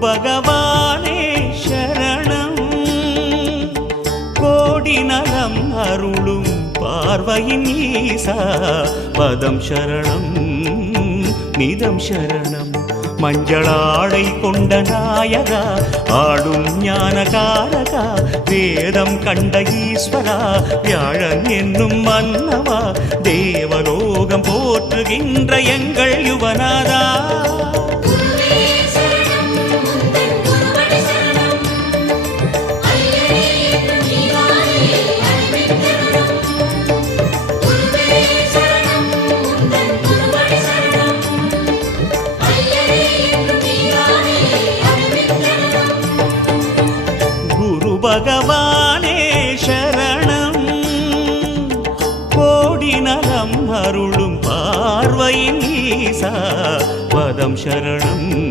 பகவானே சரணம். கோடி நலம் அருளும் பார்வையின் ஈசா பதம் சரணம் நிதம் சரணம். மஞ்சளாடை கொண்ட நாயகா ஆடும் ஞானகாரகா வேதம் கண்ட ஈஸ்வரா வியாழன் என்னும் மன்னவா தேவலோகம் போற்றுகின்ற எங்கள் யுவனாதா. பகவானே சரணம். கோடி நலம் அருளும் பார்வையின் ஈசா பதம் சரணம்